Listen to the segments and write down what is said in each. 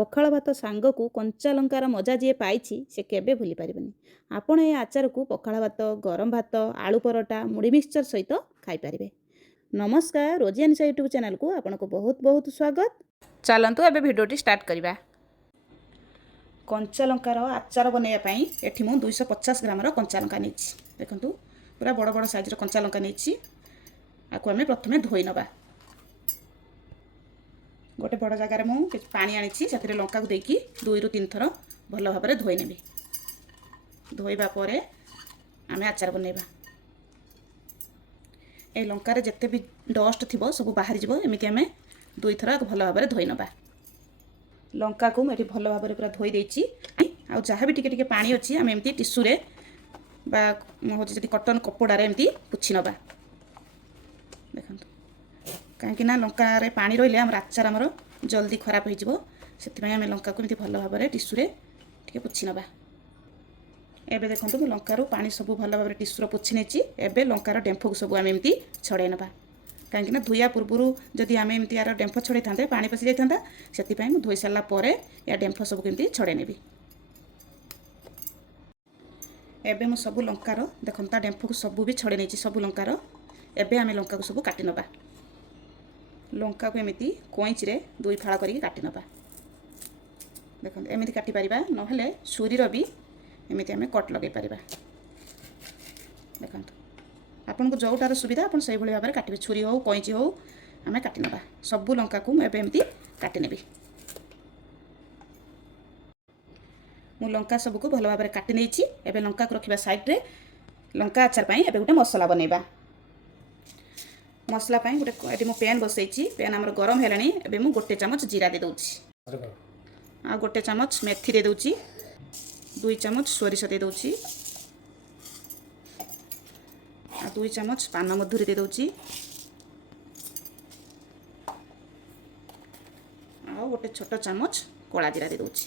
ପଖାଳ ଭାତ ସାଙ୍ଗକୁ କଞ୍ଚା ଲଙ୍କାର ମଜା ଯିଏ ପାଇଛି ସେ କେବେ ଭୁଲି ପାରିବନି। ଆପଣ ଏ ଆଚାରକୁ ପଖାଳ ଭାତ, ଗରମ ଭାତ, ଆଳୁ ପରଟା, ମୁଢ଼ି ମିକ୍ସଚର ସହିତ ଖାଇପାରିବେ। ନମସ୍କାର, ରୋଜି ଆନିସା ୟୁଟ୍ୟୁବ୍ ଚ୍ୟାନେଲକୁ ଆପଣଙ୍କୁ ବହୁତ ବହୁତ ସ୍ୱାଗତ। ଚାଲନ୍ତୁ ଏବେ ଭିଡ଼ିଓଟି ଷ୍ଟାର୍ଟ କରିବା। କଞ୍ଚା ଲଙ୍କାର ଆଚାର ବନେଇବା ପାଇଁ ଏଠି ମୁଁ 250 ଗ୍ରାମର କଞ୍ଚା ଲଙ୍କା ନେଇଛି। ଦେଖନ୍ତୁ ପୁରା ବଡ଼ ବଡ଼ ସାଇଜର କଞ୍ଚା ଲଙ୍କା ନେଇଛି। ଆକୁ ଆମେ ପ୍ରଥମେ ଧୋଇ ନେବା। गोटे बड़ जगार मुझे पानी आनी से लंका को देकी 2 ରୁ 3 थर भल भाव धोई नेबी। धोइबा परे आमे आचार बनैबा। ए लंकार जिते भी डस्ट थी सब बाहर जीव एमती आम 2 थर भल भाव धोई नबा। लंका को मुझे भल भाव पूरा धोई देछि। आ जहाँ भी टिके पानी अच्छी आम एमती टिश्यू रे बा हूँ कटन कपड़ारे एमती पोछि नबा। देखो कहीं लंकार पानी रही आम आचार आमर जल्दी खराब हो आम लंका को भल भाव टिश्यू टे पोछि नबा। एबे देखो मुझे लंकार पानी सब भल भाव टिश्यू पोछि नहीं। एबे लंकार डेम्फ को सब आम एमती छड़े नबा। कहीं धोया पूर्व जदि आम एमती यार डेम्फ छड़े था पानी पशि जाता से धोई सारापर या डेम्फ सब केमती छड़े नेबी। एबे मु सब लंकार देखो डेम्फ को सब भी छड़े नहीं सब लंकार। एबे आम लंका को सब काटि नबा। लंका को एमती कईची रे 2 फाड़ करके काटि नबा। देखो एमती काटि परिबा नहेले छुरीर भी एमती आम कट लगे परिबा। देखो आपन को जोटार सुविधा आपन से भाव में काटिबे। छुरी हो कईची हो आम काटि नबा। सब लंका को मुझे एमती काटि नेबी। मु लंका सबको भल भाव में काटि नहीं। एबे लंका को रखिबा साइड रे। लंका आचार पाई एबे गोटे मसला बनैबा। मसला पाई गोटे ये मु पैन बसैची। पैन आमर गरम है। एबे मु गोटे चामच जीरा दे दउची। आ गोटे चामच मेथी दे दउची। 2 चामच सोरिष दे दउची। आ 2 चामच पान मधुरी दे दउची। आ गोटे छोट चामच कला जीरा दे दउची।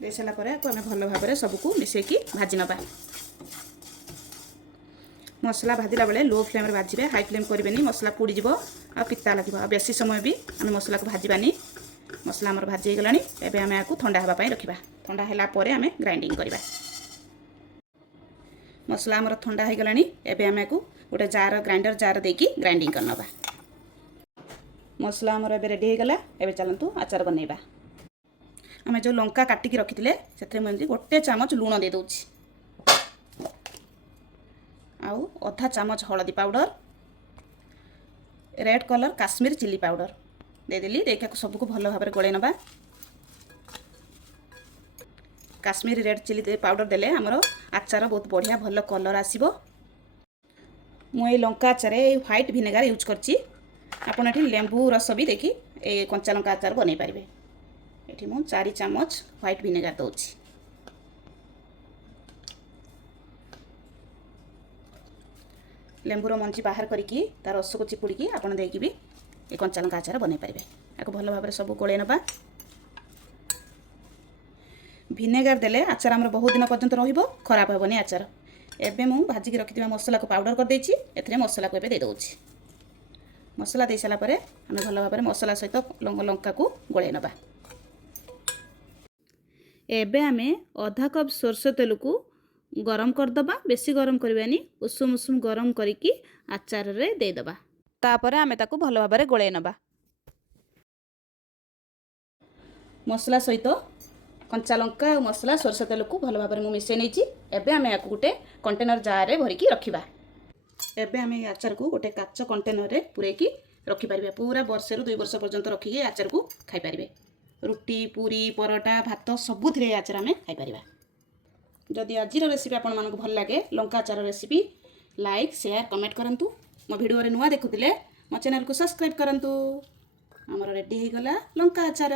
दे सारा पर आम भल भाव सबको मिसेकी भाजी नबा। मसला भाजिला बेले लो फ्लेम रे भाजिबे। हाई फ्लेम करेंगे मसला पोड़ी जीव आ पिता लगे। आ बेसी समय भी आम मसला को भाजबानी। मसला आमर भाजी गलानी। एबे आम या ठंडा हवा पई रखिबा। ठंडा हैला परे आम ग्राइंडिंग करबा। मसला आमर ठंडा हो गलानी। एबे आम या गोटे जार ग्राइंडर जार देकी ग्राइंडिंग करनबा। मसला आमर एबे रेडी हो गला। एबे चलंतु आचार बनैबा। आम जो लंका काटिकी रखिथिले सेथे मैं गोटे चामच लूण दे दउची। आउ अधा चामच हलदी powder, red colour Kashmir chilli powder देदेली। देखा सबको भल भाव गले नबा। काश्मीर रेड चिली पाउडर देले आमर आचार बहुत बढ़िया भल कलर आसीबो। मुझे लंका आचार व्हाइट विनेगार यूज करची। आपन एठी लेंबू रस भी देखी ए कंचा लंका आचार बनै पारिबे। एठी मु 4 चामच व्हाइट विनेगार दउची। लेंबूर मंजी बाहर करिकी तार रस को चिपुड़ी आपन देकी भी ए कंचा लंका आचार बनै पारिबे। आको भल भाव सब गोले नबा। विनेगार देले आचार हमर बहुत दिन पर्यंत रहिबो खराब हेबनी आचार। एबे मु भाजी की रखिथिबा मसला को पाउडर कर देछि। एथरे मसला को एबे दे दउछि। मसला दे साला परे हम भल भाव मसला सहित लंका को गोले नबा। एबे आमे आधा कप सरसो तेल को गरम करदबा। बेसी गरम करबानी। उषुम उषुम गरम करिकी आचार रे दे दबा। तापरे आमे ताको भल भाबरे गोळे नबा। मसला सहित कंचा लंका और मसला सरसो तेल को भल भाबरे मु मिसे नेची। एबे आमे याको गोटे कंटेनर जार रे भरिकी रखिबा। एबे आमे आचार को गोटे काच कंटेनर रे पुरेकी रखि परिबे। पूरा वर्ष रु 2 वर्ष पर्यंत रखिके आचार को खाइ परिबे। रुटी, पूरी, परोटा, भात सबुथिरे आचार आमे खाइ परिबा। जदि आजिर रेसिपी आपण मानक भल लगे लंका आचार रेसिपी लाइक शेयर कमेंट करंतु। मो वीडियो रे नुआ देखुतिले मो चैनल को सब्सक्राइब करंतु। हमर रेडी हो गला लंका आचार।